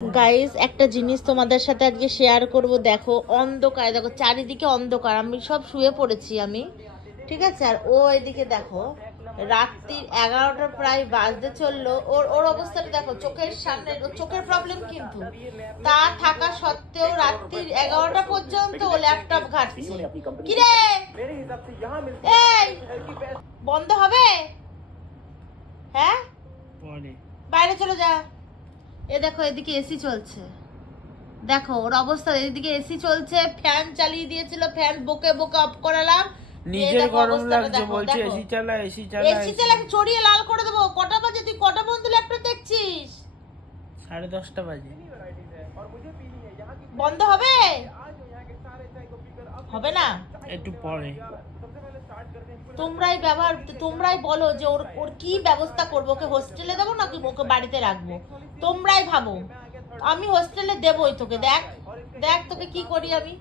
Guys একটা জিনিস তোমাদের সাথে আজকে শেয়ার করব। দেখো অন্ধকার, দেখো চারিদিকে অন্ধকার, আমি সব শুয়ে পড়েছি আমি, ঠিক আছে। আর ও এদিকে দেখো রাত্রির 11টা প্রায় বাজতে চললো। ওর ওর অবস্থাটা দেখো, চোখের সামনে, চোখের প্রবলেম, কিন্তু তা থাকা সত্ত্বেও রাত্রির 11টা পর্যন্ত ও ল্যাপটপ ঘাঁটছে। কিরে এই বন্ধ হবে? হ্যাঁ বাইরে চলে যা। এ দেখো এদিকে এসি চলছে, দেখো ওর অবস্থা, এদিকে এসি চলছে, ফ্যান চালিয়ে দিয়েছিল, ফ্যান বকে বকে অফ করালাম, নিজের গরম লাগছে বলছে এসি চালা এসি চালা এসি চালা, চড়িয়ে লাল করে দেবো। কটা বাজে? তুই কটা বন্ধ ল্যাপটপ দেখছিস? 10:30 বাজে। বন্ধ হবে? হবে না, একটু পরে। তোমরাই বলো যে ওর ওর কি ব্যবস্থা করবো। ওকে হোস্টেলে দেবো নাকি ওকে বাড়িতে রাখবো? তোমরাই ভাবো। আমি হোস্টেলে দেবোই তোকে। দেখ দেখ তোকে কি করি আমি।